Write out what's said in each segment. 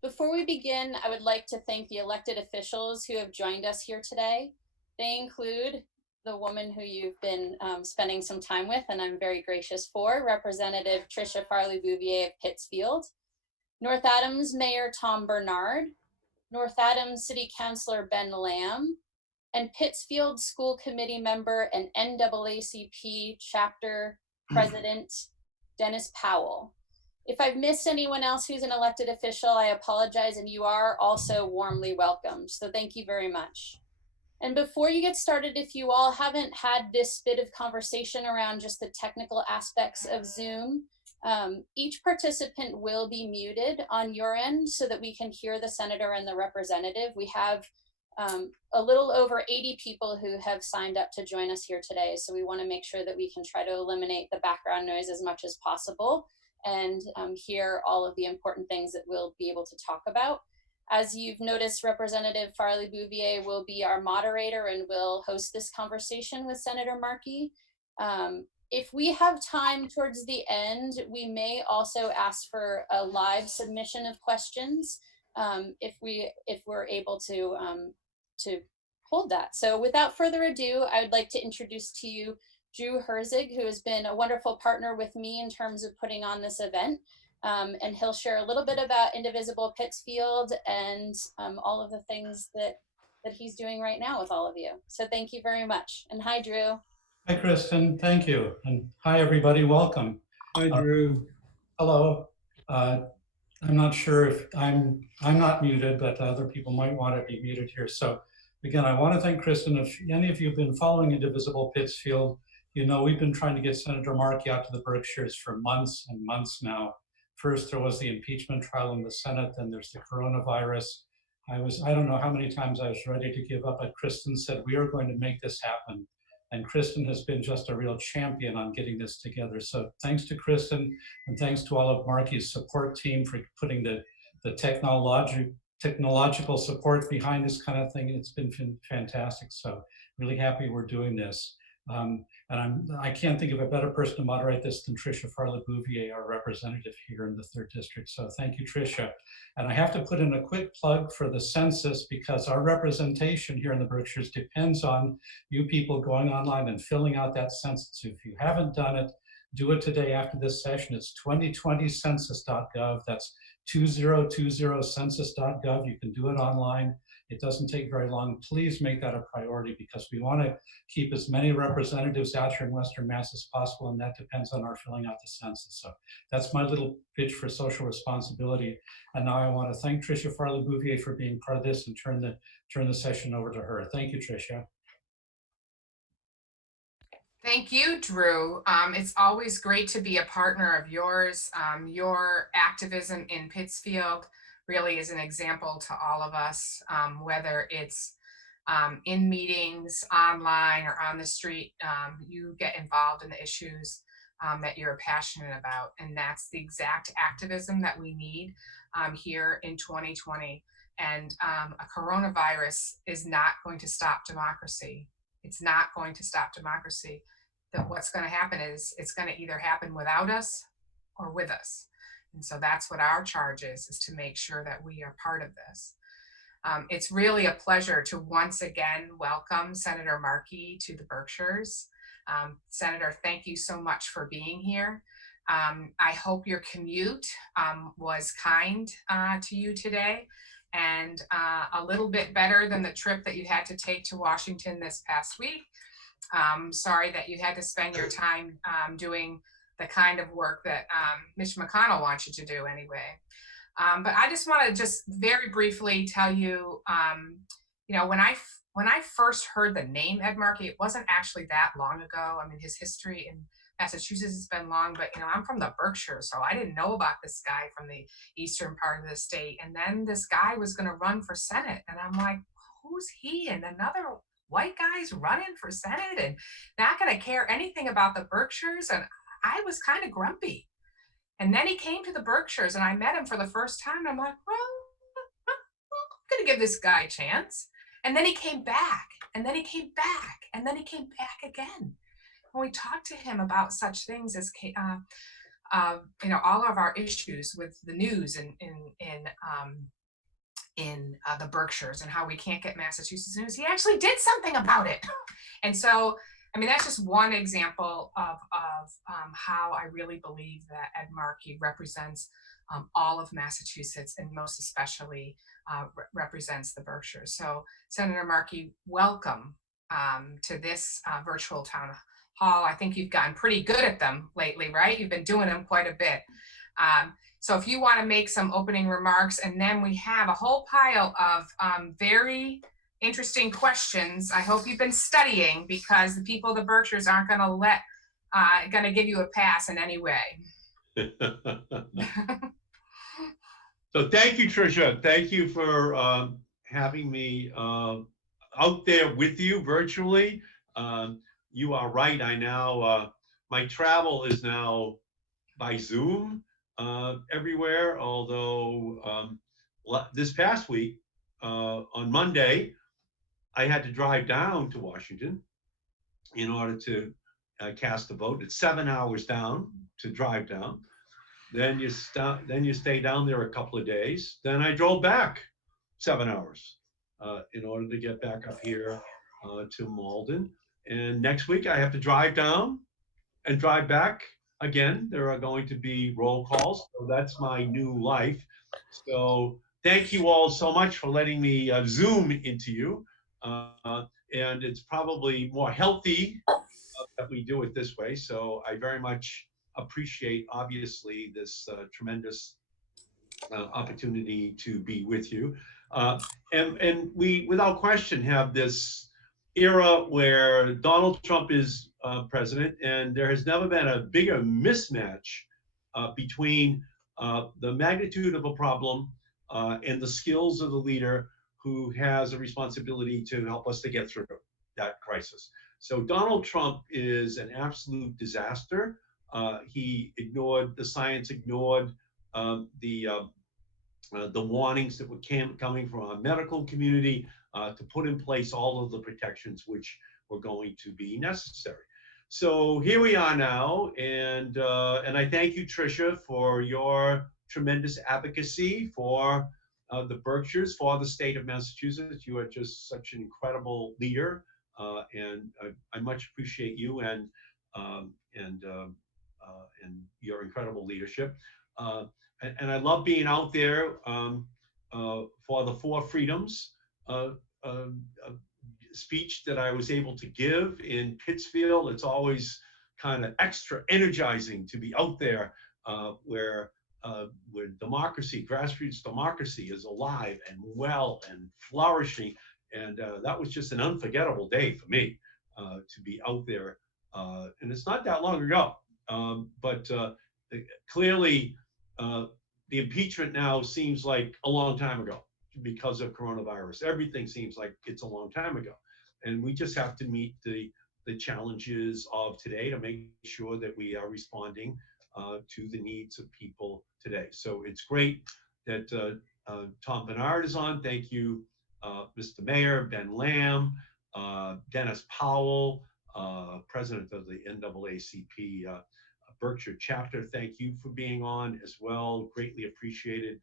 Before we begin, I would like to thank the elected officials who have joined us here today. They include the woman who you've been spending some time with, and I'm very gracious for, Representative Tricia Farley-Bouvier of Pittsfield, North Adams Mayor Tom Bernard, North Adams City Councilor Ben Lamb, and Pittsfield School Committee member and NAACP Chapter President Dennis Powell. If I've missed anyone else who's an elected official, I apologize, and you are also warmly welcomed. So thank you very much. And before you get started, if you all haven't had this bit of conversation around just the technical aspects of Zoom, each participant will be muted on your end so that we can hear the senator and the representative. We have a little over 80 people who have signed up to join us here today. So we want to make sure that we can try to eliminate the background noise as much as possible and hear all of the important things that we'll be able to talk about. As you've noticed, Representative Farley-Bouvier will be our moderator and will host this conversation with Senator Markey. If we have time towards the end, we may also ask for a live submission of questions if we're able to hold that. So without further ado, I would like to introduce to you Drew Herzig, who has been a wonderful partner with me in terms of putting on this event. And he'll share a little bit about Indivisible Pittsfield and all of the things that he's doing right now with all of you. So thank you very much. And hi, Drew. Hi, Kristen. Thank you. And hi, everybody. Welcome. Hi, Drew. Hello. I'm not sure if I'm not muted, but other people might want to be muted here. So again, I want to thank Kristen. If any of you have been following Indivisible Pittsfield, you know we've been trying to get Senator Markey out to the Berkshires for months and months now. First, there was the impeachment trial in the Senate, then there's the coronavirus. I don't know how many times I was ready to give up, but Kristen said, we are going to make this happen. And Kristen has been just a real champion on getting this together. So thanks to Kristen, and thanks to all of Markey's support team for putting the technological support behind this kind of thing. It's been fantastic. So really happy we're doing this. And I can't think of a better person to moderate this than Tricia Farley-Bouvier, our representative here in the 3rd District. So thank you, Tricia. And I have to put in a quick plug for the census because our representation here in the Berkshires depends on you people going online and filling out that census. If you haven't done it, do it today after this session. It's 2020census.gov. That's 2020census.gov. You can do it online. It doesn't take very long. Please make that a priority because we want to keep as many representatives out here in Western Mass as possible, and that depends on our filling out the census. So that's my little pitch for social responsibility. And now I want to thank Tricia Farley-Bouvier for being part of this and turn the session over to her. Thank you, Tricia. Thank you, Drew. It's always great to be a partner of yours. Your activism in Pittsfield really is an example to all of us, whether it's in meetings, online, or on the street. You get involved in the issues that you're passionate about, and that's the exact activism that we need here in 2020. And a coronavirus is not going to stop democracy. It's not going to stop democracy. What's going to happen is it's going to either happen without us or with us. And so that's what our charge is to make sure that we are part of this. It's really a pleasure to once again welcome Senator Markey to the Berkshires. Senator, thank you so much for being here. I hope your commute was kind to you today and a little bit better than the trip that you had to take to Washington this past week. Sorry that you had to spend your time doing the kind of work that Mitch McConnell wants you to do anyway. But I just want to very briefly tell you, when I first heard the name Ed Markey, it wasn't actually that long ago. I mean, his history in Massachusetts has been long, but I'm from the Berkshires, so I didn't know about this guy from the eastern part of the state. And then this guy was going to run for Senate, and I'm like, who's he? And another white guy's running for Senate and not going to care anything about the Berkshires. And I was kind of grumpy. And then he came to the Berkshires, and I met him for the first time. And I'm like, well, I'm going to give this guy a chance. And then he came back, and then he came back, and then he came back again. When we talked to him about such things as all of our issues with the news and in the Berkshires and how we can't get Massachusetts news, he actually did something about it. And so, I mean, that's just one example of how I really believe that Ed Markey represents all of Massachusetts, and most especially represents the Berkshires. So, Senator Markey, welcome to this virtual town hall. I think you've gotten pretty good at them lately, right? You've been doing them quite a bit. So if you want to make some opening remarks, and then we have a whole pile of very interesting questions. I hope you've been studying, because the people of the Berkshires aren't going to give you a pass in any way. So thank you, Tricia. Thank you for having me out there with you virtually. You are right. I now, my travel is now by Zoom everywhere. Although this past week, on Monday, I had to drive down to Washington in order to cast a vote. It's 7 hours down to drive down. Then you stay down there a couple of days. Then I drove back 7 hours in order to get back up here to Malden. And next week I have to drive down and drive back again. There are going to be roll calls. So that's my new life. So thank you all so much for letting me Zoom into you. And it's probably more healthy that we do it this way. So I very much appreciate, obviously, this tremendous opportunity to be with you. And we, without question, have this era where Donald Trump is president, and there has never been a bigger mismatch between the magnitude of a problem and the skills of the leader who has a responsibility to help us to get through that crisis. So Donald Trump is an absolute disaster. He ignored the science, ignored the warnings that were coming from our medical community to put in place all of the protections which were going to be necessary. So here we are now, and I thank you, Tricia, for your tremendous advocacy for the Berkshires, for the state of Massachusetts. You are just such an incredible leader, and I much appreciate you and your incredible leadership. And I love being out there for the Four Freedoms speech that I was able to give in Pittsfield. It's always kind of extra energizing to be out there where democracy, grassroots democracy, is alive and well and flourishing. And that was just an unforgettable day for me to be out there. And it's not that long ago, but clearly the impeachment now seems like a long time ago because of coronavirus. Everything seems like it's a long time ago. And we just have to meet the challenges of today to make sure that we are responding to the needs of people today. So it's great that Tom Bernard is on. Thank you, Mr. Mayor, Ben Lamb, Dennis Powell, president of the NAACP Berkshire chapter. Thank you for being on as well. Greatly appreciated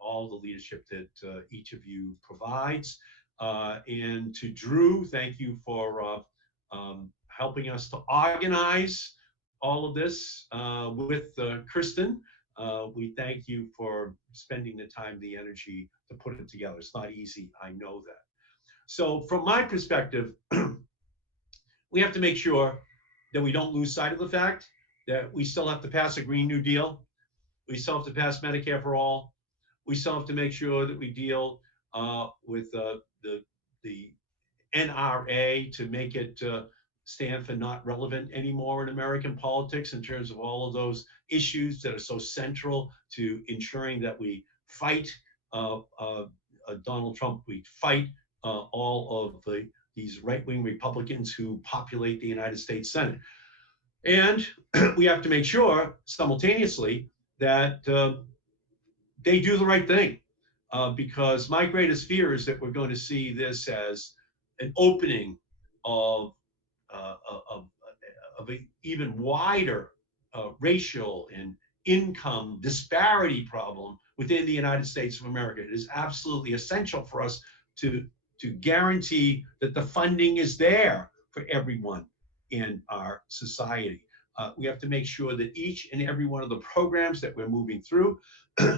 all the leadership that each of you provides. And to Drew, thank you for helping us to organize all of this with Kristen. We thank you for spending the time, the energy to put it together. It's not easy, I know that. So from my perspective, we have to make sure that we don't lose sight of the fact that we still have to pass a Green New Deal. We still have to pass Medicare for all. We still have to make sure that we deal with the NRA to make it stand for not relevant anymore in American politics in terms of all of those issues that are so central to ensuring that we fight Donald Trump, we fight all of these right-wing Republicans who populate the United States Senate. And we have to make sure simultaneously that they do the right thing. Because my greatest fear is that we're going to see this as an opening of an even wider racial and income disparity problem within the United States of America. It is absolutely essential for us to guarantee that the funding is there for everyone in our society. We have to make sure that each and every one of the programs that we're moving through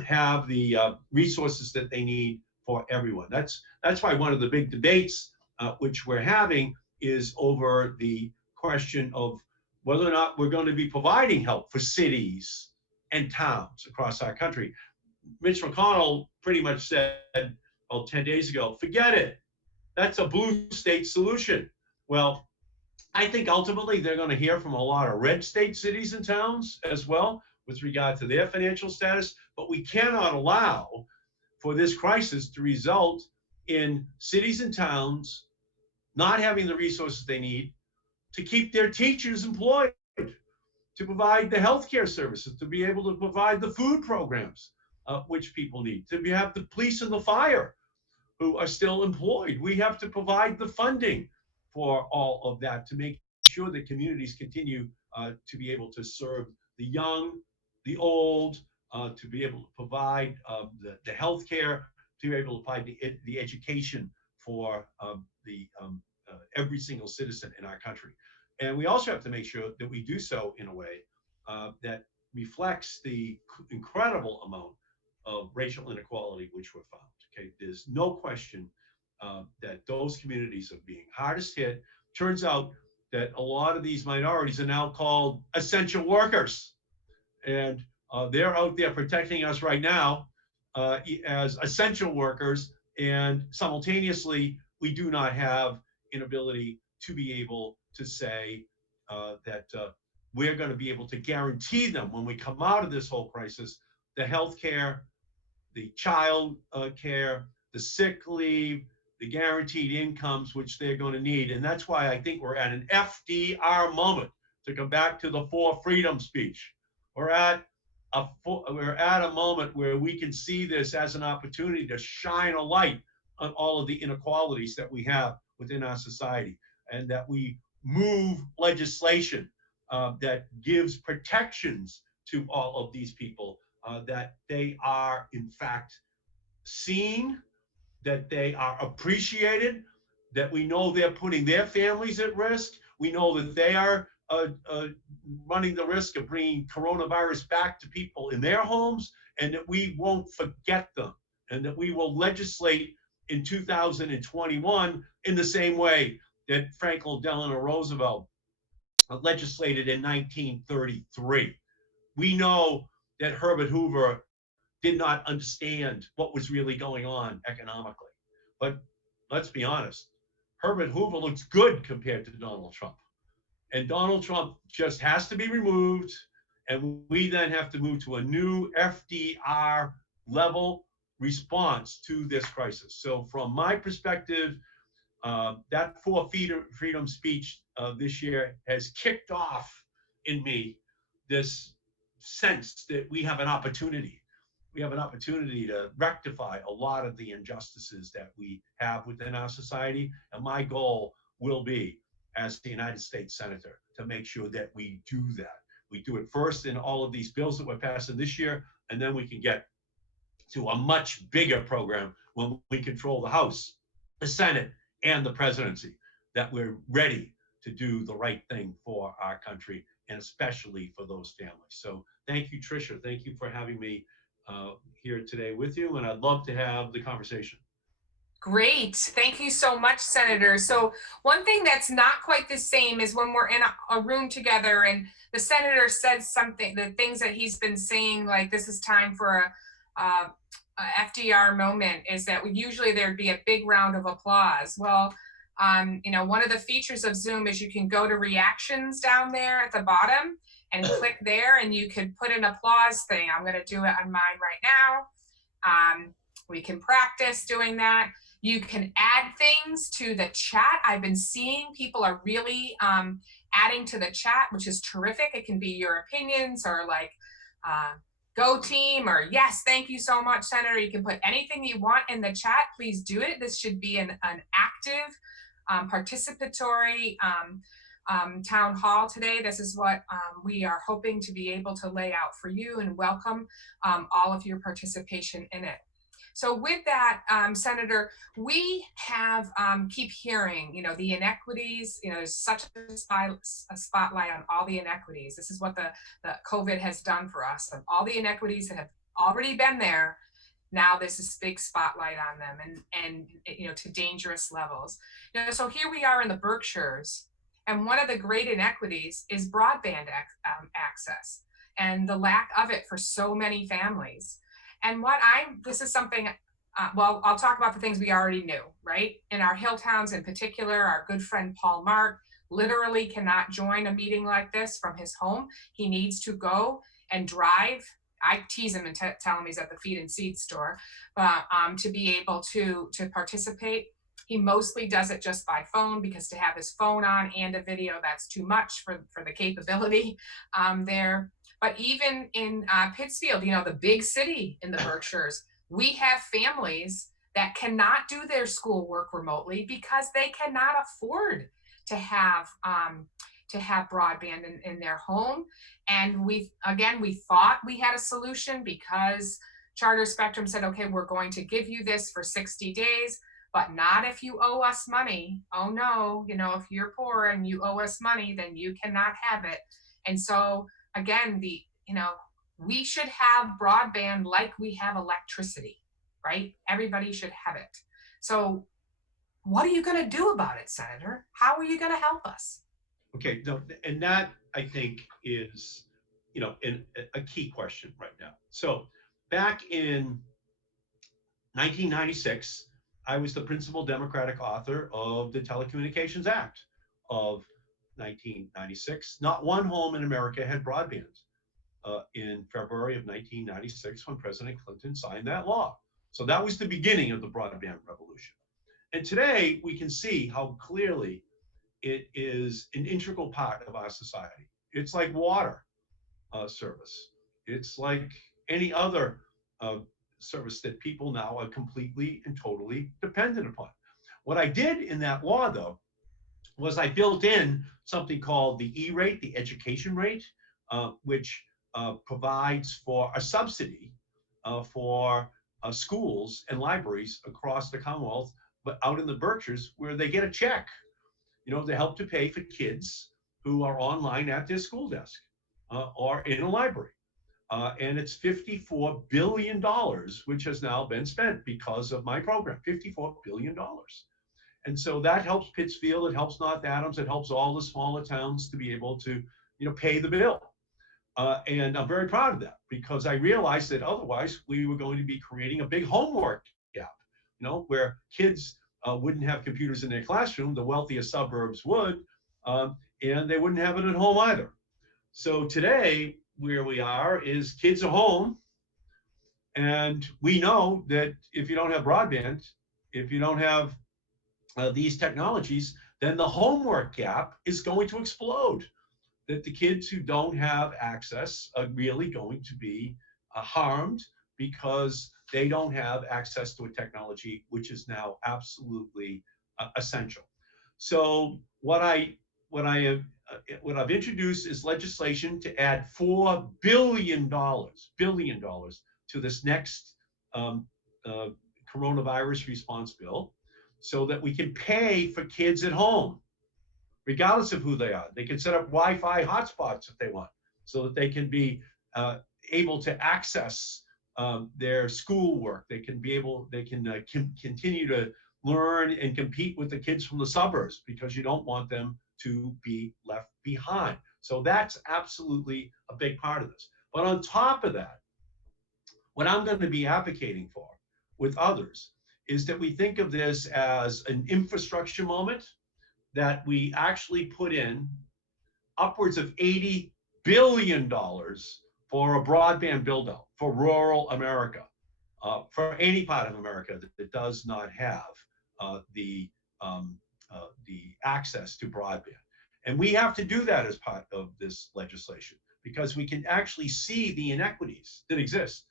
have the resources that they need for everyone. That's why one of the big debates which we're having is over the question of whether or not we're going to be providing help for cities and towns across our country. Mitch McConnell pretty much said, well, 10 days ago, forget it. That's a blue state solution. Well, I think ultimately they're going to hear from a lot of red state cities and towns as well with regard to their financial status, but we cannot allow for this crisis to result in cities and towns not having the resources they need to keep their teachers employed, to provide the healthcare services, to be able to provide the food programs which people need, to have the police and the fire who are still employed. We have to provide the funding for all of that to make sure that communities continue to be able to serve the young, the old, to be able to provide the healthcare, to be able to provide the education for every single citizen in our country. And we also have to make sure that we do so in a way that reflects the incredible amount of racial inequality which we're found. Okay, there's no question that those communities are being hardest hit. Turns out that a lot of these minorities are now called essential workers, and they're out there protecting us right now as essential workers, and simultaneously we do not have an ability to be able to say that we're going to be able to guarantee them when we come out of this whole crisis the health care, the child care, the sick leave, the guaranteed incomes which they're going to need. And that's why I think we're at an FDR moment, to come back to the Four Freedom speech. We're at a moment where we can see this as an opportunity to shine a light on all of the inequalities that we have within our society, and that we move legislation that gives protections to all of these people, that they are in fact seen, that they are appreciated, that we know they're putting their families at risk. We know that they are running the risk of bringing coronavirus back to people in their homes, and that we won't forget them, and that we will legislate in 2021 in the same way that Franklin Delano Roosevelt legislated in 1933. We know that Herbert Hoover did not understand what was really going on economically. But let's be honest, Herbert Hoover looks good compared to Donald Trump. And Donald Trump just has to be removed, and we then have to move to a new FDR level response to this crisis. So from my perspective, that Four Freedom speech this year has kicked off in me this sense that we have an opportunity. We have an opportunity to rectify a lot of the injustices that we have within our society. And my goal will be, as the United States Senator, to make sure that we do that. We do it first in all of these bills that we're passing this year, and then we can get to a much bigger program when we control the House, the Senate, and the presidency, that we're ready to do the right thing for our country, and especially for those families. So thank you, Tricia. Thank you for having me here today with you, and I'd love to have the conversation. Great. Thank you so much, Senator. So one thing that's not quite the same is when we're in a room together and the senator says something, the things that he's been saying, like this is time for a FDR moment, is that usually there'd be a big round of applause. Well, One of the features of Zoom is you can go to reactions down there at the bottom and click there, and you can put an applause thing. I'm going to do it on mine right now. We can practice doing that. You can add things to the chat. I've been seeing people are really adding to the chat, which is terrific. It can be your opinions or like, go team, or yes, thank you so much, Senator. You can put anything you want in the chat. Please do it. This should be an active, participatory town hall today. This is what we are hoping to be able to lay out for you, and welcome all of your participation in it. So with that, Senator, we have keep hearing, the inequities, there's such a spotlight on all the inequities. This is what the COVID has done for us, and all the inequities that have already been there. Now there's this big spotlight on them, and to dangerous levels. So here we are in the Berkshires, and one of the great inequities is broadband access and the lack of it for so many families. And this is something, I'll talk about the things we already knew, right? In our hill towns in particular, our good friend Paul Mark literally cannot join a meeting like this from his home. He needs to go and drive. I tease him and tell him he's at the feed and seed store, to be able to participate. He mostly does it just by phone, because to have his phone on and a video, that's too much for the capability there. But even in Pittsfield, the big city in the Berkshires, we have families that cannot do their schoolwork remotely because they cannot afford to have broadband in their home. And we thought we had a solution, because Charter Spectrum said, okay, we're going to give you this for 60 days, but not if you owe us money. Oh no, if you're poor and you owe us money, then you cannot have it. And so again, we should have broadband like we have electricity, right? Everybody should have it. So what are you going to do about it, Senator? How are you going to help us? Okay, no, and that I think is, a key question right now. So back in 1996, I was the principal Democratic author of the Telecommunications Act of 1996. Not one home in America had broadband in February of 1996 when President Clinton signed that law. So that was the beginning of the broadband revolution. And today we can see how clearly it is an integral part of our society. It's like water service. It's like any other service that people now are completely and totally dependent upon. What I did in that law, though, was I built in something called the E-rate, the education rate, which provides for a subsidy for schools and libraries across the Commonwealth, but out in the Berkshires, where they get a check, to help to pay for kids who are online at their school desk or in a library. And it's $54 billion, which has now been spent because of my program, $54 billion. And so that helps Pittsfield, it helps North Adams, it helps all the smaller towns to be able to, pay the bill. And I'm very proud of that, because I realized that otherwise we were going to be creating a big homework gap, where kids wouldn't have computers in their classroom, the wealthiest suburbs would, and they wouldn't have it at home either. So today, where we are is kids are home, and we know that if you don't have broadband, if you don't have these technologies, then the homework gap is going to explode. That the kids who don't have access are really going to be harmed, because they don't have access to a technology which is now absolutely essential. So what I've introduced is legislation to add $4 billion to this next coronavirus response bill, so that we can pay for kids at home, regardless of who they are. They can set up Wi-Fi hotspots if they want, so that they can be able to access their schoolwork. They can continue to learn and compete with the kids from the suburbs, because you don't want them to be left behind. So that's absolutely a big part of this. But on top of that, what I'm going to be advocating for with others is that we think of this as an infrastructure moment, that we actually put in upwards of $80 billion for a broadband build-out for rural America, for any part of America that does not have the access to broadband. And we have to do that as part of this legislation, because we can actually see the inequities that exist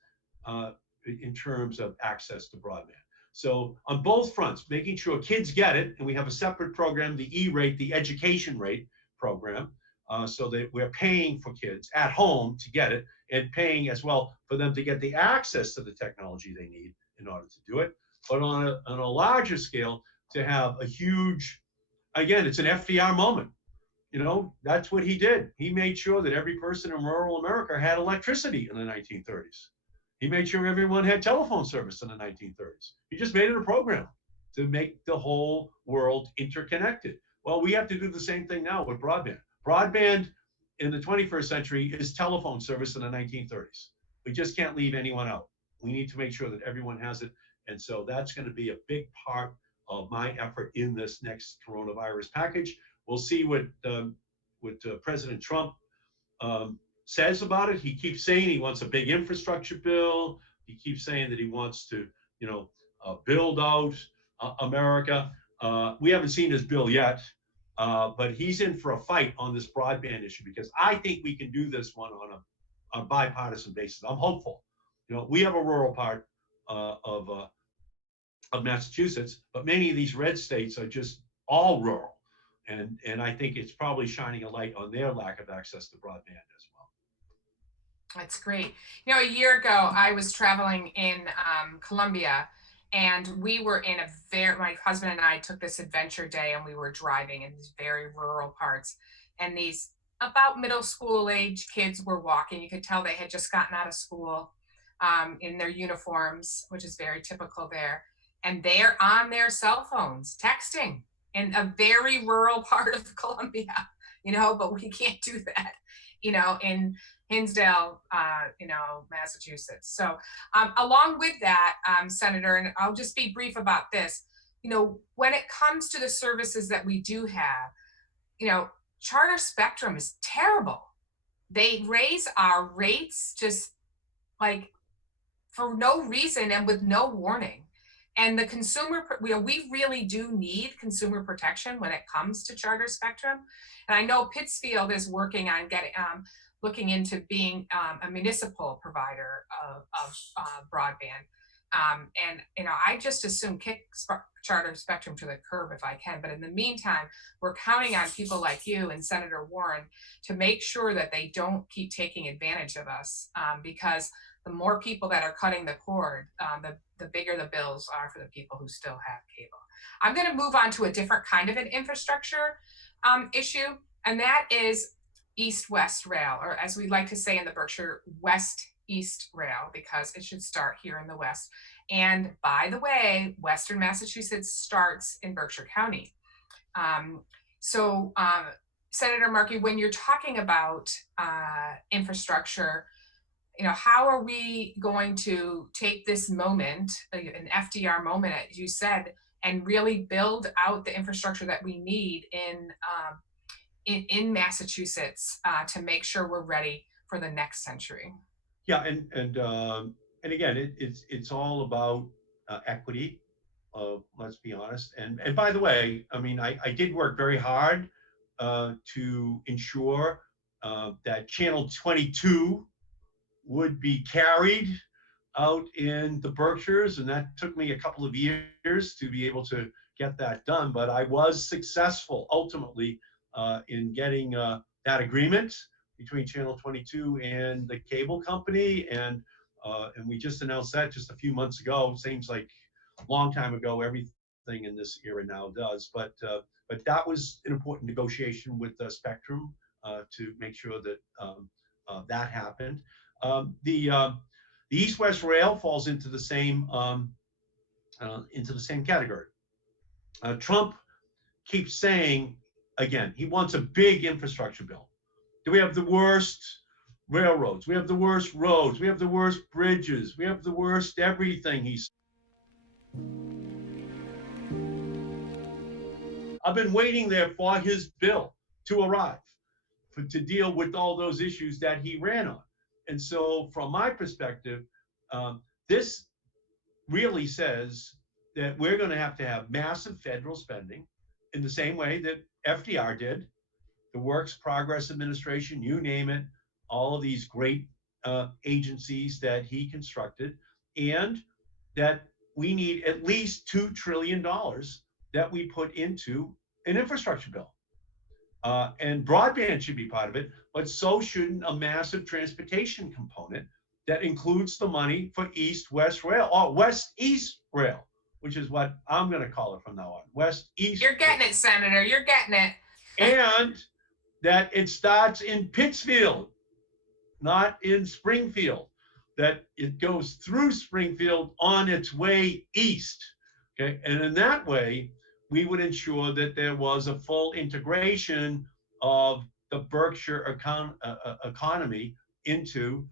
in terms of access to broadband. So on both fronts, making sure kids get it, and we have a separate program, the E-rate, the education rate program, so that we're paying for kids at home to get it, and paying as well for them to get the access to the technology they need in order to do it. But on a larger scale, to have a huge, again, it's an FDR moment. You know, that's what he did. He made sure that every person in rural America had electricity in the 1930s. He made sure everyone had telephone service in the 1930s. He just made it a program to make the whole world interconnected. Well, we have to do the same thing now with broadband. Broadband in the 21st century is telephone service in the 1930s. We just can't leave anyone out. We need to make sure that everyone has it. And so that's going to be a big part of my effort in this next coronavirus package. We'll see what President Trump says about it. He keeps saying he wants a big infrastructure bill. He keeps saying that he wants to, build out America. We haven't seen his bill yet, but he's in for a fight on this broadband issue, because I think we can do this one on a bipartisan basis. I'm hopeful. We have a rural part of Massachusetts, but many of these red states are just all rural. And I think it's probably shining a light on their lack of access to broadband as well. That's great. A year ago, I was traveling in Colombia, and we were in my husband and I took this adventure day, and we were driving in these very rural parts. And these about middle school age kids were walking. You could tell they had just gotten out of school in their uniforms, which is very typical there. And they're on their cell phones texting in a very rural part of Colombia, but we can't do that, in Hinsdale, Massachusetts. So along with that, Senator, and I'll just be brief about this, when it comes to the services that we do have, Charter Spectrum is terrible. They raise our rates just like for no reason and with no warning. And the consumer, we really do need consumer protection when it comes to Charter Spectrum. And I know Pittsfield is working on looking into being a municipal provider of broadband. And I just assume kick Charter Spectrum to the curb if I can. But in the meantime, we're counting on people like you and Senator Warren to make sure that they don't keep taking advantage of us, because the more people that are cutting the cord, the bigger the bills are for the people who still have cable. I'm going to move on to a different kind of an infrastructure issue, and that is East-West Rail, or as we like to say in the Berkshire, West-East Rail, because it should start here in the West. And by the way, Western Massachusetts starts in Berkshire County. Senator Markey, when you're talking about infrastructure, how are we going to take this moment, an FDR moment, as you said, and really build out the infrastructure that we need in Massachusetts to make sure we're ready for the next century? Yeah, and again, it's all about equity. Let's be honest. And by the way, I did work very hard to ensure that Channel 22 would be carried out in the Berkshires, and that took me a couple of years to be able to get that done. But I was successful ultimately in getting that agreement between Channel 22 and the cable company, and we just announced that just a few months ago. It seems like a long time ago. Everything in this era now does, but that was an important negotiation with Spectrum to make sure that that happened. The East-West Rail falls into the same category. Trump keeps saying, again, he wants a big infrastructure bill. We have the worst railroads, we have the worst roads, we have the worst bridges, we have the worst everything. He's I've been waiting there for his bill to arrive to deal with all those issues that he ran on. And so from my perspective, this really says that we're going to have massive federal spending in the same way that FDR did, the Works Progress Administration, you name it, all of these great agencies that he constructed, and that we need at least $2 trillion that we put into an infrastructure bill. And broadband should be part of it, but so shouldn't a massive transportation component that includes the money for East-West Rail, or West-East Rail, which is what I'm going to call it from now on, West-East. You're getting it, Senator, you're getting it. And that it starts in Pittsfield, not in Springfield, that it goes through Springfield on its way east, okay? And in that way, we would ensure that there was a full integration of the Berkshire economy into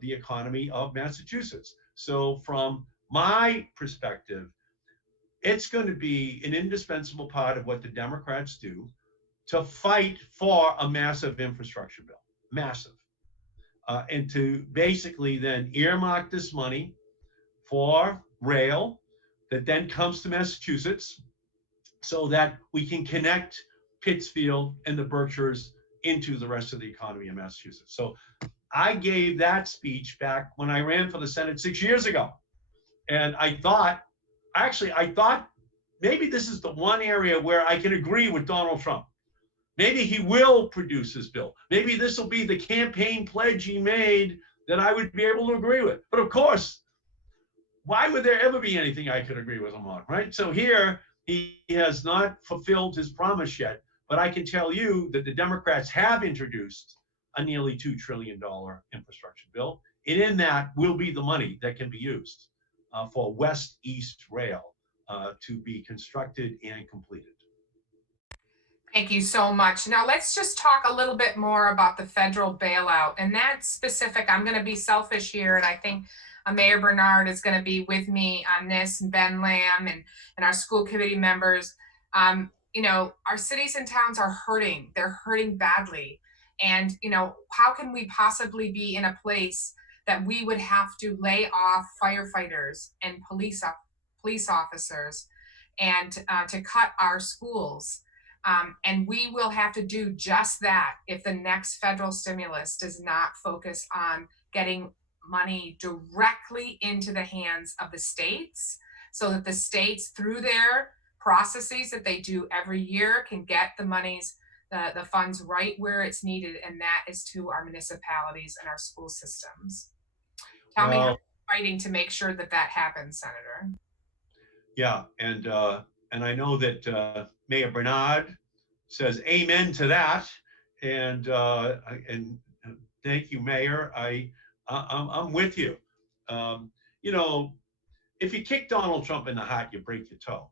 the economy of Massachusetts. So from my perspective, it's going to be an indispensable part of what the Democrats do to fight for a massive infrastructure bill, massive. And to basically then earmark this money for rail that then comes to Massachusetts so that we can connect Pittsfield and the Berkshires into the rest of the economy of Massachusetts. So I gave that speech back when I ran for the Senate 6 years ago. And I thought maybe this is the one area where I can agree with Donald Trump. Maybe he will produce his bill. Maybe this will be the campaign pledge he made that I would be able to agree with. But of course, why would there ever be anything I could agree with him on, right? So here, he has not fulfilled his promise yet, but I can tell you that the Democrats have introduced a nearly $2 trillion infrastructure bill. And in that will be the money that can be used for West-East Rail to be constructed and completed. Thank you so much. Now let's just talk a little bit more about the federal bailout, and that's specific. I'm going to be selfish here, and I think Mayor Bernard is going to be with me on this, and Ben Lamb and our school committee members. You know, our cities and towns are hurting. They're hurting badly. And, you know, how can we possibly be in a place that we would have to lay off firefighters and police officers and to cut our schools? And we will have to do just that if the next federal stimulus does not focus on getting money directly into the hands of the states, so that the states, through their processes that they do every year, can get the monies, the funds right where it's needed, and that is to our municipalities and our school systems. Tell me how you're fighting to make sure that that happens, Senator. Yeah, and I know that Mayor Bernard says amen to that, and thank you, Mayor. I'm with you. You know, if you kick Donald Trump in the heart, you break your toe.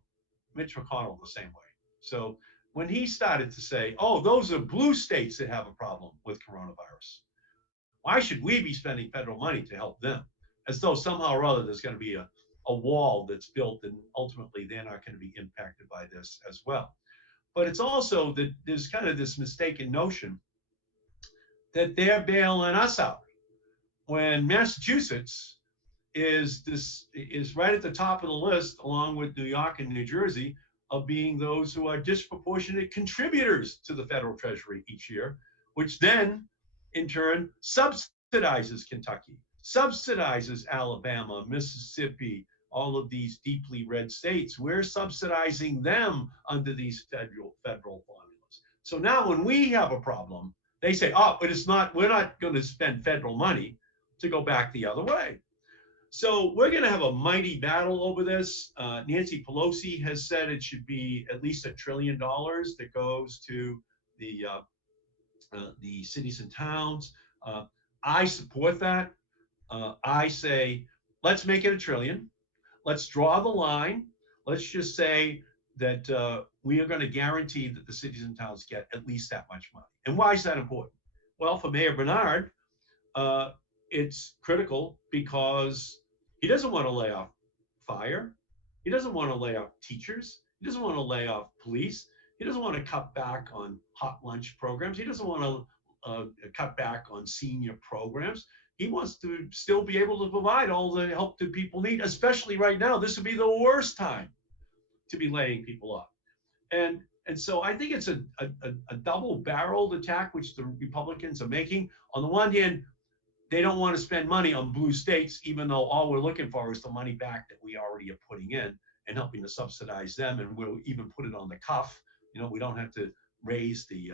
Mitch McConnell the same way. So when he started to say, oh, those are blue states that have a problem with coronavirus, why should we be spending federal money to help them? As though somehow or other there's going to be a wall that's built and ultimately they're not going to be impacted by this as well. But it's also that there's kind of this mistaken notion that they're bailing us out when Massachusetts is right at the top of the list, along with New York and New Jersey, of being those who are disproportionate contributors to the federal treasury each year, which then in turn subsidizes Kentucky, subsidizes Alabama, Mississippi, all of these deeply red states. We're subsidizing them under these federal formulas. So now when we have a problem, they say, oh, but we're not going to spend federal money to go back the other way. So we're going to have a mighty battle over this. Nancy Pelosi has said it should be at least $1 trillion that goes to the cities and towns. I support that. I say, let's make it $1 trillion. Let's draw the line. Let's just say that we are going to guarantee that the cities and towns get at least that much money. And why is that important? Well, for Mayor Bernard, it's critical because he doesn't want to lay off fire. He doesn't want to lay off teachers. He doesn't want to lay off police. He doesn't want to cut back on hot lunch programs. He doesn't want to cut back on senior programs. He wants to still be able to provide all the help that people need, especially right now. This would be the worst time to be laying people off. And so I think it's a double-barreled attack, which the Republicans are making. On the one hand, they don't want to spend money on blue states, even though all we're looking for is the money back that we already are putting in and helping to subsidize them. And we'll even put it on the cuff. We don't have to raise the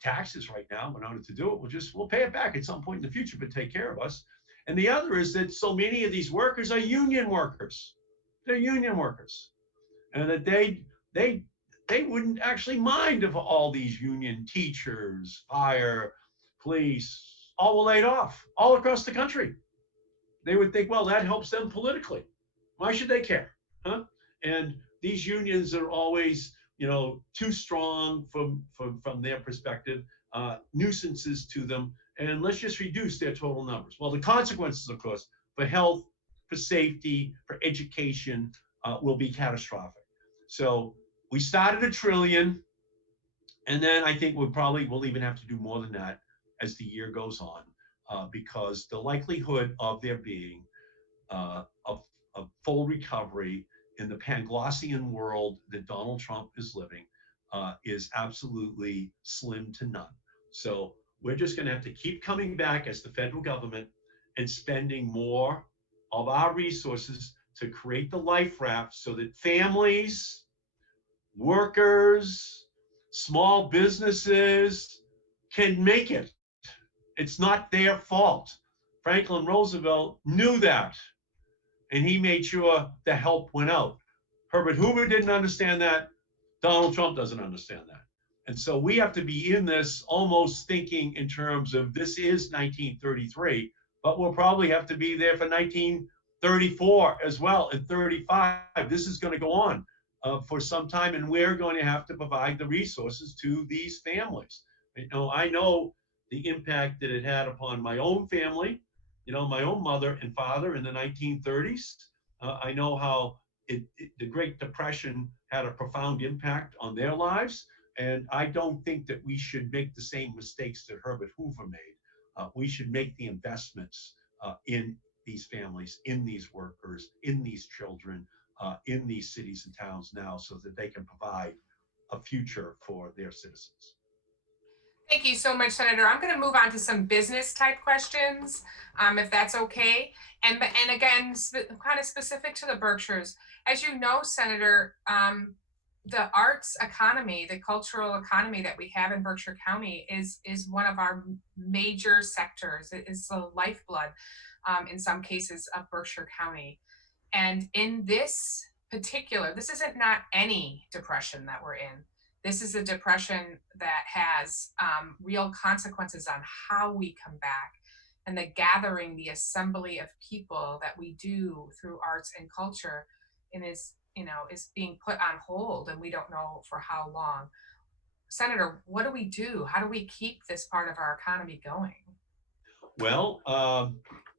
taxes right now in order to do it. We'll pay it back at some point in the future, but take care of us. And the other is that so many of these workers are union workers. They're union workers, and that they wouldn't actually mind if all these union teachers, fire, police, all were laid off all across the country. They would think, well, that helps them politically. Why should they care? Huh? And these unions are always, too strong from their perspective, nuisances to them, and let's just reduce their total numbers. Well, the consequences, of course, for health, for safety, for education, will be catastrophic. So we started $1 trillion, and then I think we'll even have to do more than that as the year goes on, because the likelihood of there being a full recovery in the Panglossian world that Donald Trump is living is absolutely slim to none. So we're just going to have to keep coming back as the federal government and spending more of our resources to create the life raft so that families, workers, small businesses can make it. It's not their fault. Franklin Roosevelt knew that, and he made sure the help went out. Herbert Hoover didn't understand that. Donald Trump doesn't understand that. And so we have to be in this almost thinking in terms of this is 1933, but we'll probably have to be there for 1934 as well, and 35. This is going to go on for some time, and we're going to have to provide the resources to these families. I know the impact that it had upon my own family, my own mother and father in the 1930s. I know how the Great Depression had a profound impact on their lives. And I don't think that we should make the same mistakes that Herbert Hoover made. We should make the investments in these families, in these workers, in these children, in these cities and towns now, so that they can provide a future for their citizens. Thank you so much, Senator. I'm going to move on to some business type questions, if that's okay. And again, kind of specific to the Berkshires. As you know, Senator, the arts economy, the cultural economy that we have in Berkshire County is one of our major sectors. It is the lifeblood, in some cases, of Berkshire County. And in this isn't not any depression that we're in. This is a depression that has real consequences on how we come back, and the gathering, the assembly of people that we do through arts and culture, and is being put on hold, and we don't know for how long. Senator, what do we do? How do we keep this part of our economy going? Well,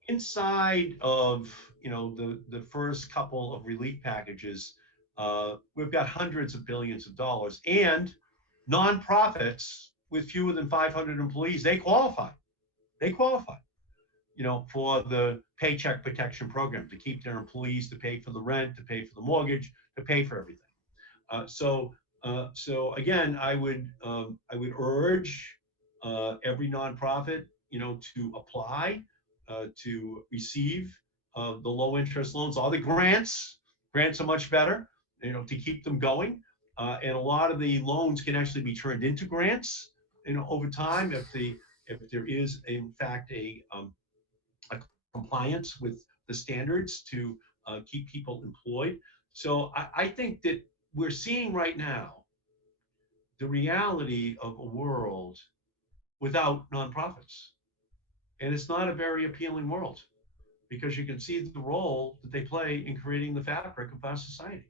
inside of the first couple of relief packages, we've got hundreds of billions of dollars, and nonprofits with fewer than 500 employees, they qualify. For the Paycheck Protection Program, to keep their employees, to pay for the rent, to pay for the mortgage, to pay for everything. So again, I would urge every nonprofit, to apply to receive the low interest loans. All the grants are much better, to keep them going. And a lot of the loans can actually be turned into grants, over time, if there is in fact a compliance with the standards to keep people employed. So I think that we're seeing right now the reality of a world without nonprofits. And it's not a very appealing world, because you can see the role that they play in creating the fabric of our society.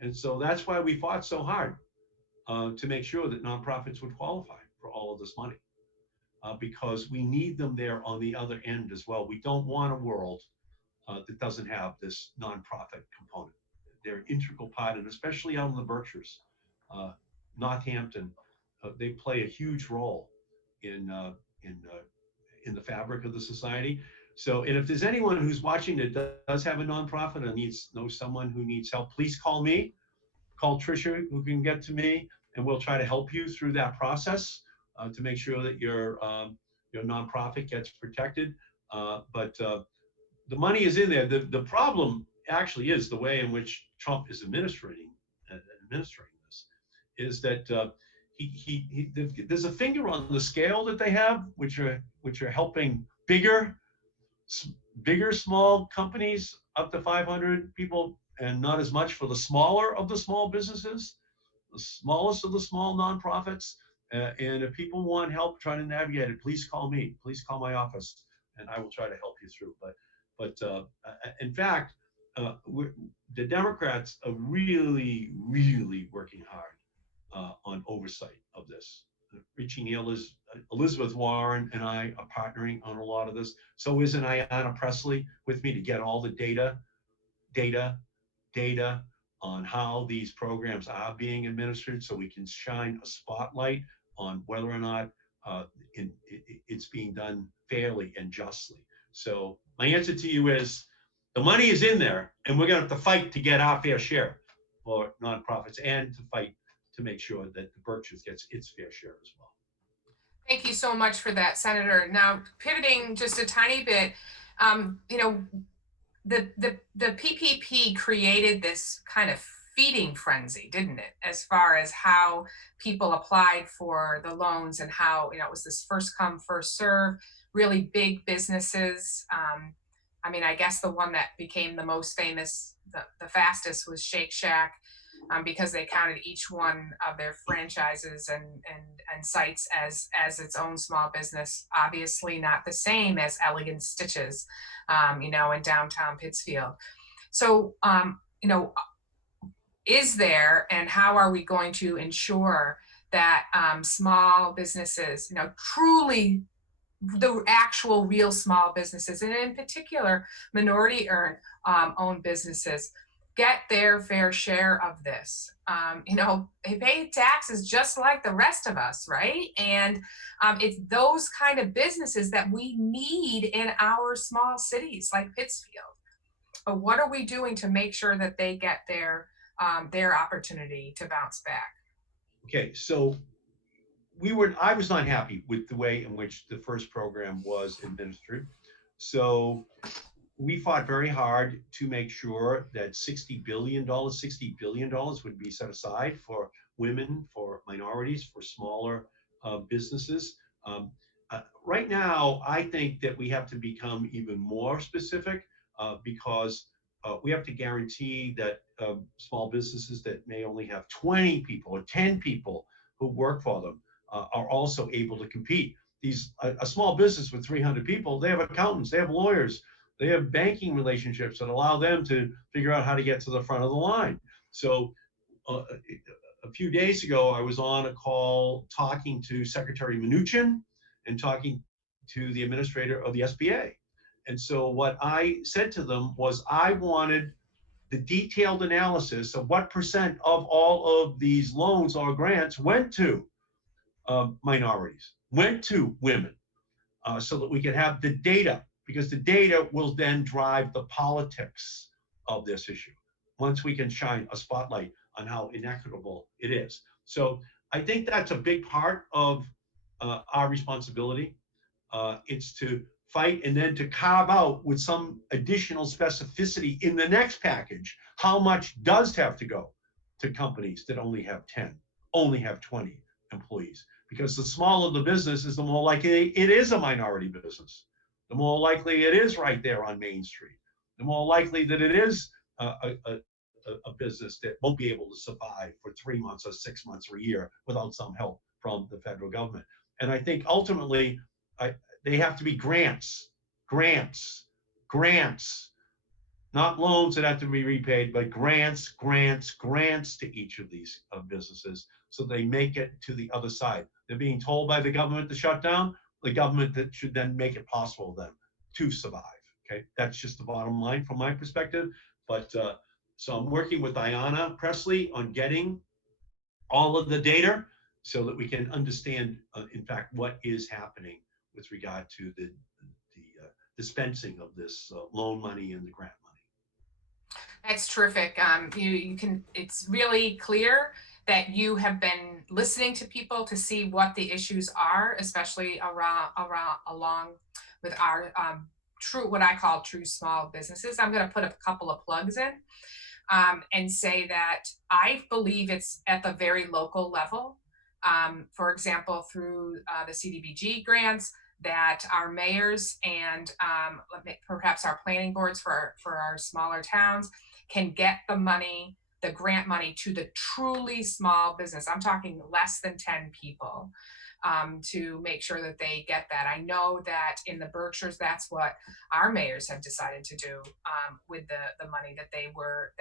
And so that's why we fought so hard to make sure that nonprofits would qualify for all of this money. Because we need them there on the other end as well. We don't want a world that doesn't have this nonprofit component. They're an integral part, and especially out in the Berkshires, Northampton, they play a huge role in in the fabric of the society. So, and if there's anyone who's watching that does have a nonprofit and knows someone who needs help, please call me. Call Tricia, who can get to me, and we'll try to help you through that process to make sure that your nonprofit gets protected. But the money is in there. The problem actually is the way in which Trump is administrating this. Is that there's a finger on the scale that they have, which are helping bigger small companies up to 500 people, and not as much for the smaller of the small businesses, the smallest of the small nonprofits. And if people want help trying to navigate it, please call me. Please call my office, and I will try to help you through. But in fact, the Democrats are really, really working hard on oversight of this. Richie Neal Elizabeth Warren and I are partnering on a lot of this. So isn't Ayanna Pressley with me to get all the data on how these programs are being administered, so we can shine a spotlight on whether or not it's being done fairly and justly. So my answer to you is the money is in there, and we're going to have to fight to get our fair share for nonprofits, and to fight to make sure that the Berkshires gets its fair share as well. Thank you so much for that, Senator. Now, pivoting just a tiny bit, you know, the PPP created this kind of feeding frenzy, didn't it? As far as how people applied for the loans, and how, you know, it was this first come, first serve, really big businesses. I mean, I guess the one that became the most famous, the fastest, was Shake Shack, because they counted each one of their franchises and sites as its own small business. Obviously not the same as Elegant Stitches, you know, in downtown Pittsfield. So, you know, is there, and how are we going to ensure that small businesses, you know, truly the actual real small businesses, and in particular minority owned businesses, get their fair share of this? You know, they pay taxes just like the rest of us, right? And it's those kind of businesses that we need in our small cities like Pittsfield. But what are we doing to make sure that they get their opportunity to bounce back? Okay, so I was not happy with the way in which the first program was administered. So we fought very hard to make sure that $60 billion would be set aside for women, for minorities, for smaller businesses. Right now, I think that we have to become even more specific because we have to guarantee that small businesses that may only have 20 people or 10 people who work for them are also able to compete. A small business with 300 people, they have accountants, they have lawyers, they have banking relationships that allow them to figure out how to get to the front of the line. So a few days ago, I was on a call talking to Secretary Mnuchin and talking to the administrator of the SBA. And so what I said to them was, I wanted the detailed analysis of what percent of all of these loans or grants went to minorities, went to women, so that we could have the data, because the data will then drive the politics of this issue once we can shine a spotlight on how inequitable it is. So I think that's a big part of our responsibility. It's to fight, and then to carve out with some additional specificity in the next package how much does have to go to companies that only have 10, only have 20 employees. Because the smaller the business is, the more likely it is a minority business. The more likely it is right there on Main Street. The more likely that it is a business that won't be able to survive for 3 months or 6 months or a year without some help from the federal government. And I think ultimately they have to be grants, not loans that have to be repaid, but grants to each of these businesses, so they make it to the other side. They're being told by the government to shut down, the government that should then make it possible for them to survive. Okay, that's just the bottom line from my perspective. But so I'm working with Ayanna Pressley on getting all of the data so that we can understand, in fact, what is happening with regard to the dispensing of this loan money and the grant money. That's terrific. You can, it's really clear that you have been listening to people to see what the issues are, especially along with our true, what I call true small businesses. I'm going to put a couple of plugs in and say that I believe it's at the very local level. For example, through the CDBG grants, that our mayors and perhaps our planning boards for our smaller towns can get the money, the grant money, to the truly small business. I'm talking less than 10 people, to make sure that they get that. I know that in the Berkshires, that's what our mayors have decided to do with the money that they were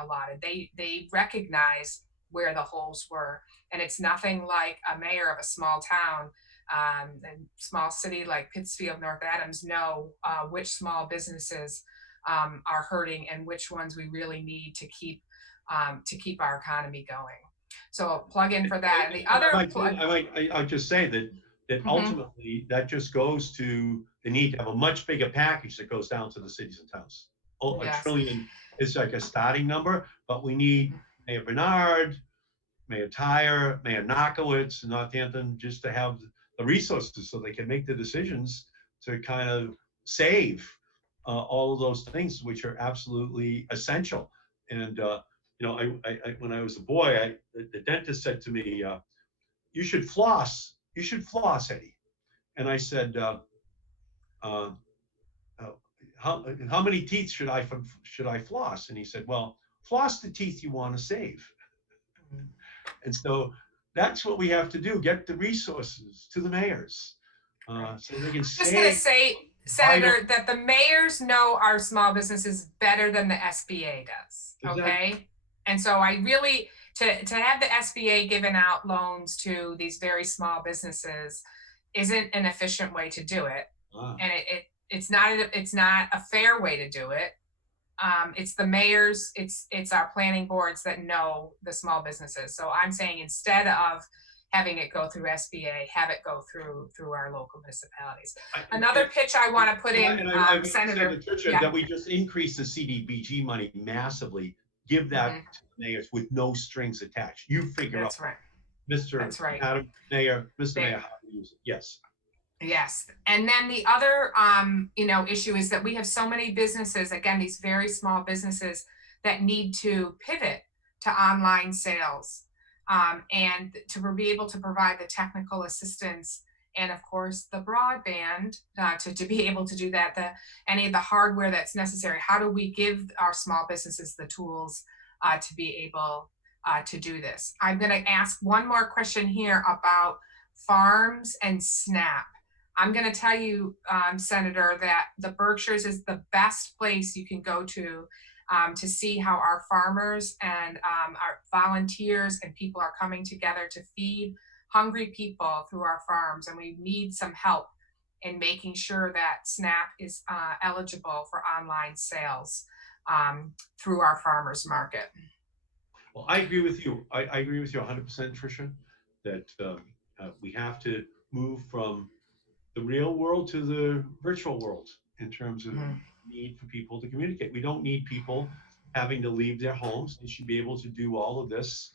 allotted. They recognize where the holes were, and it's nothing like a mayor of a small town and small city like Pittsfield, North Adams know which small businesses are hurting and which ones we really need to keep our economy going. So plug in for that. And the other I'll just say that ultimately that just goes to the need to have a much bigger package that goes down to the cities and towns. Oh, Yes. $1 trillion is like a starting number, but we need Mayor Bernard, Mayor Tyre, Mayor Narkowitz, and Northampton just to have the resources so they can make the decisions to kind of save all of those things which are absolutely essential. And I when I was a boy, the dentist said to me, "You should floss. You should floss, Eddie." And I said, "How many teeth should I floss?" And he said, "Well, floss the teeth you want to save." And so that's what we have to do: get the resources to the mayors so they can I'm just going to say, Senator, that the mayors know our small businesses better than the SBA does. Okay. Exactly. And so I really, to have the SBA giving out loans to these very small businesses isn't an efficient way to do it. And it's not a fair way to do it. It's the mayors, it's our planning boards that know the small businesses. So I'm saying, instead of having it go through SBA, have it go through our local municipalities. Another pitch I want to put in, Senator, Tricia, that we just increase the CDBG money massively, give that to the mayors with no strings attached. You figure that's out, right. Mr. That's right. Madam Mayor, Mr. Mayor, how to use it. Yes. Yes. And then the other, issue is that we have so many businesses, again, these very small businesses that need to pivot to online sales, and to be able to provide the technical assistance and, of course, the broadband to be able to do that, any of the hardware that's necessary. How do we give our small businesses the tools to be able to do this? I'm going to ask one more question here about farms and SNAP. I'm going to tell you, Senator, that the Berkshires is the best place you can go to see how our farmers and our volunteers and people are coming together to feed hungry people through our farms. And we need some help in making sure that SNAP is eligible for online sales through our farmers market. Well, I agree with you. I agree with you 100%, Tricia, that we have to move from the real world to the virtual world in terms of need for people to communicate. We don't need people having to leave their homes. They should be able to do all of this,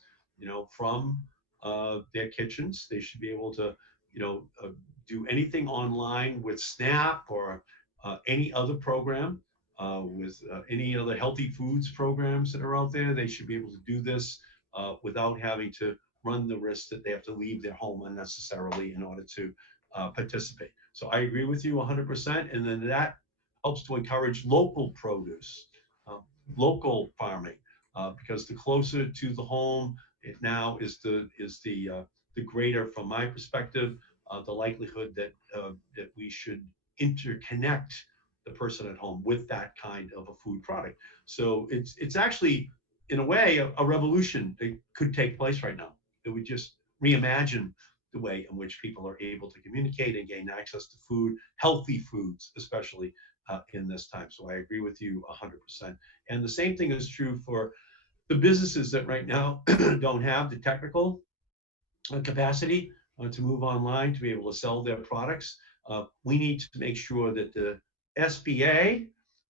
from their kitchens. They should be able to, do anything online with SNAP or any other program, with any other healthy foods programs that are out there. They should be able to do this without having to run the risk that they have to leave their home unnecessarily in order to participate. So I agree with you 100%. And then that helps to encourage local produce, local farming, because the closer to the home it now is the greater, from my perspective, the likelihood that we should interconnect the person at home with that kind of a food product. So it's actually, in a way, a revolution that could take place right now. It would just reimagine the way in which people are able to communicate and gain access to food, healthy foods, especially in this time. So I agree with you 100%. And the same thing is true for the businesses that right now don't have the technical capacity to move online, to be able to sell their products. We need to make sure that the SBA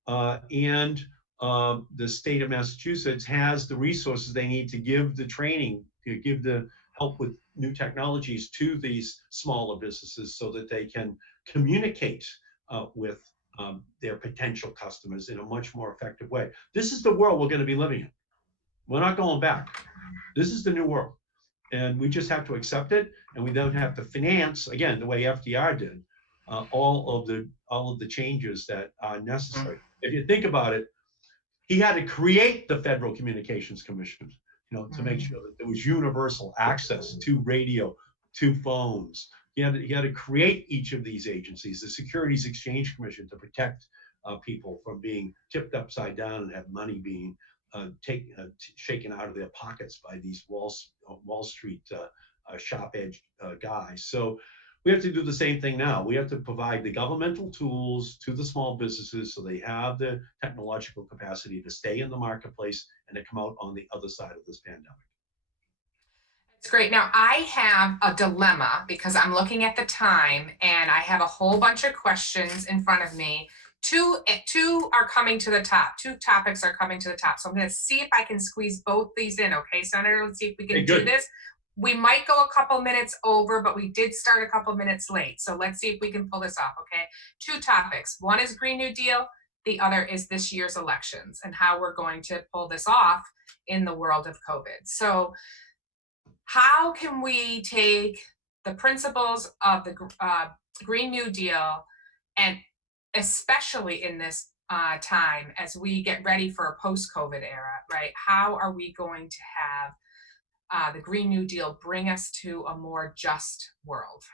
and the state of Massachusetts has the resources they need to give the training, to give the help with new technologies to these smaller businesses so that they can communicate with their potential customers in a much more effective way. This is the world we're going to be living in. We're not going back. This is the new world. And we just have to accept it, and we don't have to finance, again, the way FDR did, all of the changes that are necessary. If you think about it, he had to create the Federal Communications Commission, to make sure that there was universal access to radio, to phones. He had to create each of these agencies, the Securities Exchange Commission, to protect people from being tipped upside down and have money being shaken out of their pockets by these Wall Street sharp edged guys. So we have to do the same thing now. We have to provide the governmental tools to the small businesses so they have the technological capacity to stay in the marketplace and to come out on the other side of this pandemic. It's great. Now, I have a dilemma because I'm looking at the time and I have a whole bunch of questions in front of me. Two are coming to the top. Two topics are coming to the top. So I'm going to see if I can squeeze both these in. Okay, Senator, let's see if we can do this. We might go a couple minutes over, but we did start a couple minutes late. So let's see if we can pull this off, okay? Two topics. One is Green New Deal. The other is this year's elections and how we're going to pull this off in the world of COVID. So how can we take the principles of the Green New Deal, and especially in this time as we get ready for a post-COVID era, right? How are we going to have the Green New Deal bring us to a more just world?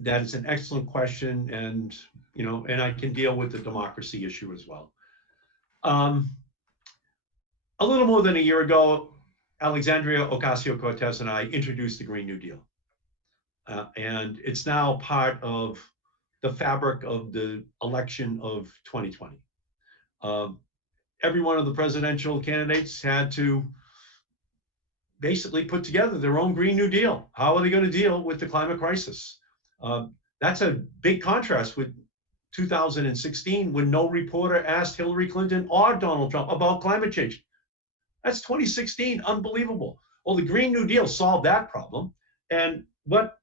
That is an excellent question, and and I can deal with the democracy issue as well. A little more than a year ago, Alexandria Ocasio-Cortez and I introduced the Green New Deal, and it's now part of the fabric of the election of 2020. Every one of the presidential candidates had to basically put together their own Green New Deal. How are they going to deal with the climate crisis? That's a big contrast with 2016, when no reporter asked Hillary Clinton or Donald Trump about climate change. That's 2016, unbelievable. Well, the Green New Deal solved that problem. And what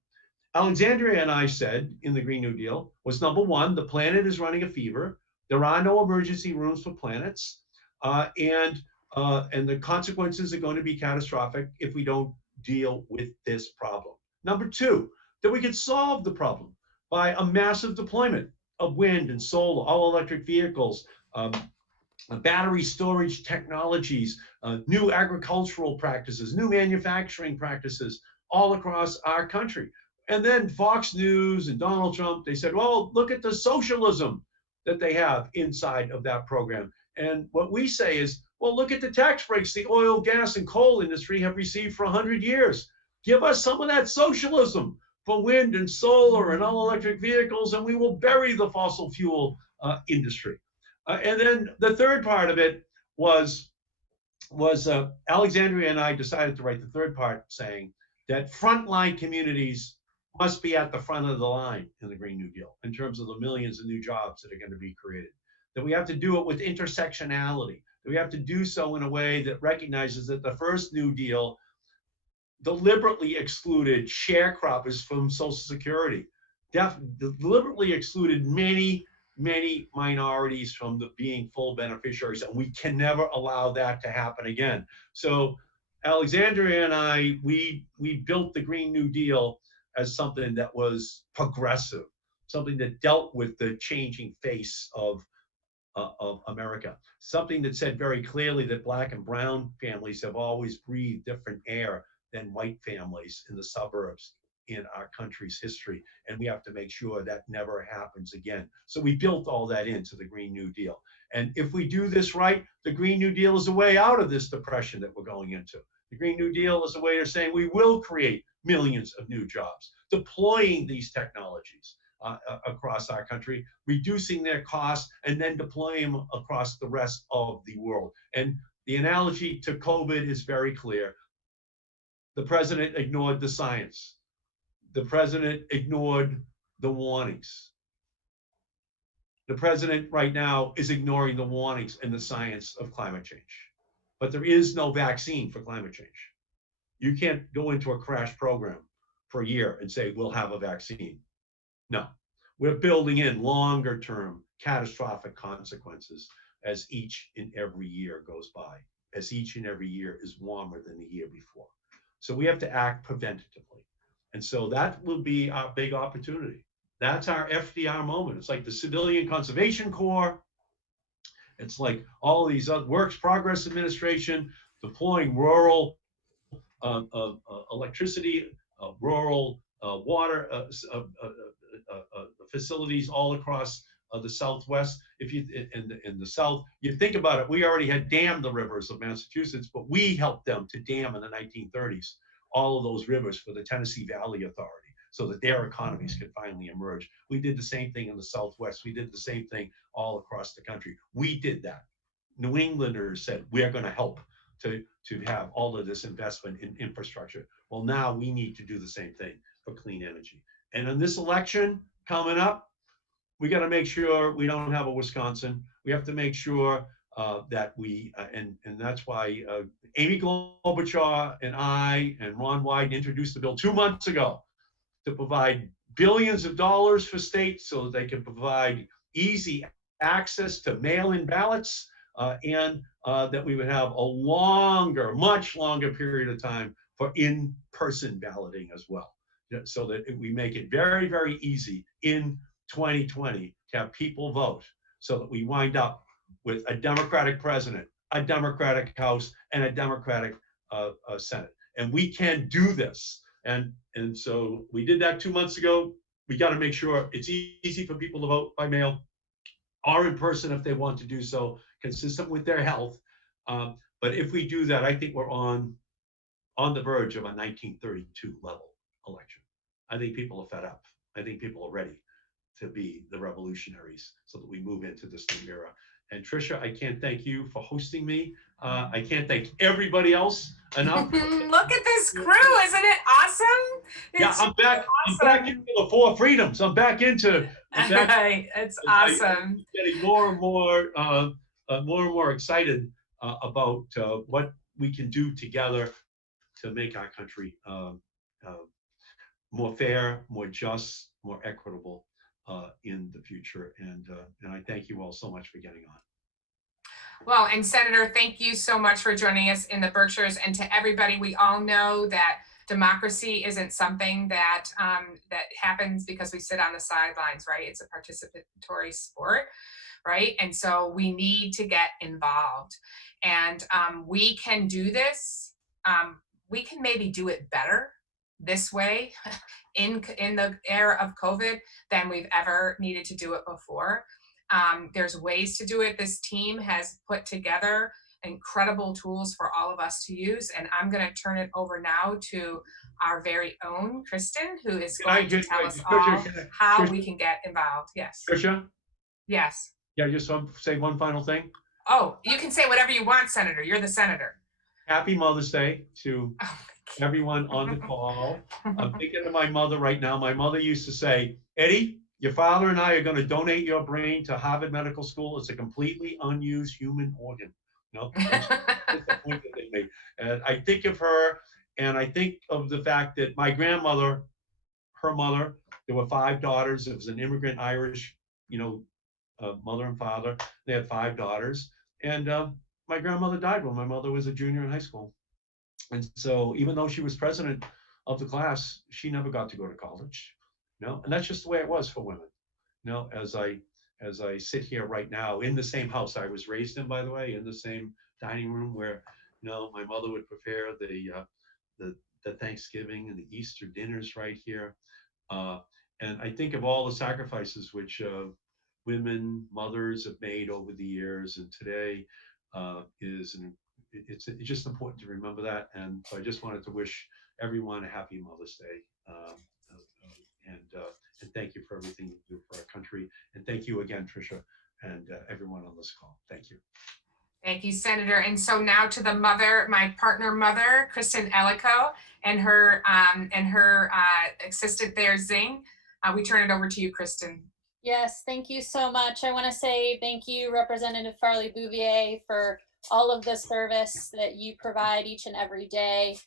Alexandria and I said in the Green New Deal was, number one, the planet is running a fever. There are no emergency rooms for planets. And the consequences are going to be catastrophic if we don't deal with this problem. Number two, that we could solve the problem by a massive deployment of wind and solar, all electric vehicles, battery storage technologies, new agricultural practices, new manufacturing practices all across our country. And then Fox News and Donald Trump, they said, well, look at the socialism that they have inside of that program. And what we say is, well, look at the tax breaks the oil, gas, and coal industry have received for 100 years. Give us some of that socialism for wind and solar and all electric vehicles, and we will bury the fossil fuel industry. And then the third part of it was Alexandria and I decided to write the third part, saying that frontline communities must be at the front of the line in the Green New Deal in terms of the millions of new jobs that are going to be created. That we have to do it with intersectionality. That we have to do so in a way that recognizes that the first New Deal deliberately excluded sharecroppers from Social Security, deliberately excluded many minorities from being full beneficiaries, and we can never allow that to happen again. So Alexandria and I, we built the Green New Deal as something that was progressive, something that dealt with the changing face of America, something that said very clearly that Black and brown families have always breathed different air than white families in the suburbs in our country's history. And we have to make sure that never happens again. So we built all that into the Green New Deal. And if we do this right, the Green New Deal is a way out of this depression that we're going into. The Green New Deal is a way of saying we will create millions of new jobs, deploying these technologies across our country, reducing their costs, and then deploying them across the rest of the world. And The analogy to COVID is very clear. The president ignored the science. The president ignored the warnings. The president right now is ignoring the warnings and the science of climate change. But there is no vaccine for climate change. You can't go into a crash program for a year and say, we'll have a vaccine. No, we're building in longer term catastrophic consequences as each and every year goes by, as each and every year is warmer than the year before. So we have to act preventatively. And so that will be our big opportunity. That's our FDR moment. It's like the Civilian Conservation Corps. It's like all of these other Works Progress Administration deploying rural electricity, rural water facilities all across the Southwest. If you in the South, you think about it, we already had dammed the rivers of Massachusetts, but we helped them to dam in the 1930s all of those rivers for the Tennessee Valley Authority, so that their economies could finally emerge. We did the same thing in the Southwest. We did the same thing all across the country. We did that. New Englanders said, we're going to help to have all of this investment in infrastructure. Well, now we need to do the same thing for clean energy. And in this election coming up, we got to make sure we don't have a Wisconsin. We have to make sure that we, and that's why Amy Klobuchar and I and Ron Wyden introduced the bill 2 months ago to provide billions of dollars for states so that they can provide easy access to mail-in ballots, and that we would have a longer, much longer period of time for in-person balloting as well, so that we make it very, very easy in 2020 to have people vote, so that we wind up with a Democratic president, a Democratic House, and a Democratic Senate. And we can do this. And so we did that 2 months ago. We got to make sure it's easy for people to vote by mail or in person if they want to do so, consistent with their health. But if we do that, I think we're on the verge of a 1932 level election. I think people are fed up. I think people are ready to be the revolutionaries so that we move into this new era. And Tricia, I can't thank you for hosting me. I can't thank everybody else enough. Look at this crew, isn't it awesome? Yeah, I'm back. Awesome. I'm back into the four freedoms. I'm back into. It's awesome. I'm getting more and more excited about what we can do together to make our country more fair, more just, more equitable in the future. And I thank you all so much for getting on. Well, and Senator, thank you so much for joining us in the Berkshires. And to everybody, we all know that democracy isn't something that that happens because we sit on the sidelines, right? It's a participatory sport, right? And so we need to get involved. And we can do this. We can maybe do it better this way in the era of COVID than we've ever needed to do it before. There's ways to do it. This team has put together incredible tools for all of us to use. And I'm going to turn it over now to our very own Kristen, who is going to tell us all how we can get involved. Yes. Tricia? Yes. Yeah, just say one final thing. Oh, you can say whatever you want, Senator. You're the senator. Happy Mother's Day to everyone on the call. I'm thinking of my mother right now. My mother used to say, Eddie, your father and I are going to donate your brain to Harvard Medical School. It's a completely unused human organ. No, that's the point that they made. And I think of her, and I think of the fact that my grandmother, her mother, there were 5 daughters. It was an immigrant Irish, mother and father. They had 5 daughters, and my grandmother died when my mother was a junior in high school. And so, even though she was president of the class, she never got to go to college. And that's just the way it was for women. As I sit here right now in the same house I was raised in, by the way, in the same dining room where, my mother would prepare the Thanksgiving and the Easter dinners right here. And I think of all the sacrifices which women, mothers have made over the years, and today it's just important to remember that. And so I just wanted to wish everyone a happy Mother's Day. And thank you for everything you do for our country. And thank you again, Tricia, and everyone on this call. Thank you. Thank you, Senator. And so now to the mother, my partner mother, Kristen Ellico, and her assistant there, Zing. We turn it over to you, Kristen. Yes, thank you so much. I want to say thank you, Representative Farley-Bouvier, for all of the service that you provide each and every day.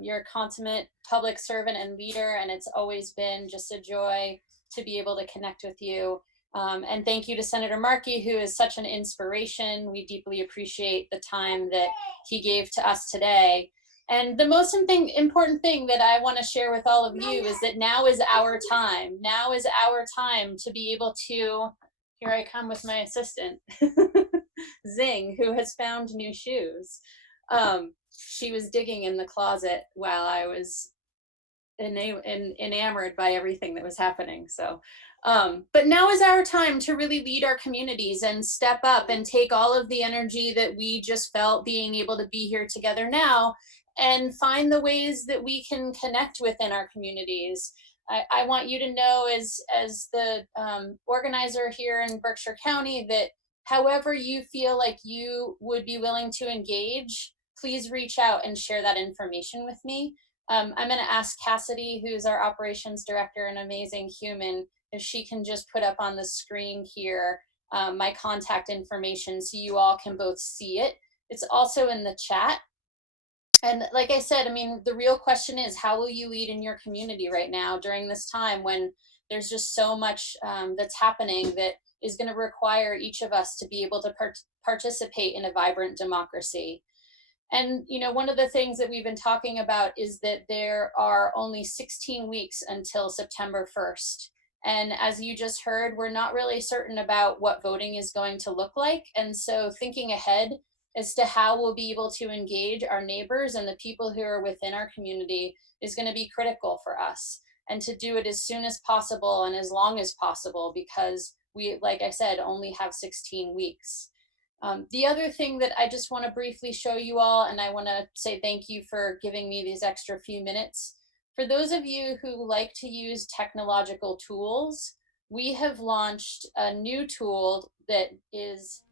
You're a consummate public servant and leader, and it's always been just a joy to be able to connect with you. And thank you to Senator Markey, who is such an inspiration. We deeply appreciate the time that he gave to us today. And the most important thing that I want to share with all of you is that now is our time. Now is our time to be able to, here I come with my assistant, Zing, who has found new shoes. She was digging in the closet while I was enamored by everything that was happening. So, but now is our time to really lead our communities and step up and take all of the energy that we just felt being able to be here together now and find the ways that we can connect within our communities. I want you to know as the organizer here in Berkshire County that however you feel like you would be willing to engage, please reach out and share that information with me. I'm going to ask Cassidy, who's our operations director, an amazing human, if she can just put up on the screen here my contact information so you all can both see it. It's also in the chat. And like I said, I mean, the real question is, how will you lead in your community right now during this time when there's just so much that's happening that is going to require each of us to be able to participate in a vibrant democracy? And, you know, one of the things that we've been talking about is that there are only 16 weeks until September 1st. And as you just heard, we're not really certain about what voting is going to look like. And so thinking ahead as to how we'll be able to engage our neighbors and the people who are within our community is going to be critical for us. And to do it as soon as possible and as long as possible, because we, like I said, only have 16 weeks. The other thing that I just want to briefly show you all, and I want to say thank you for giving me these extra few minutes. For those of you who like to use technological tools, we have launched a new tool that is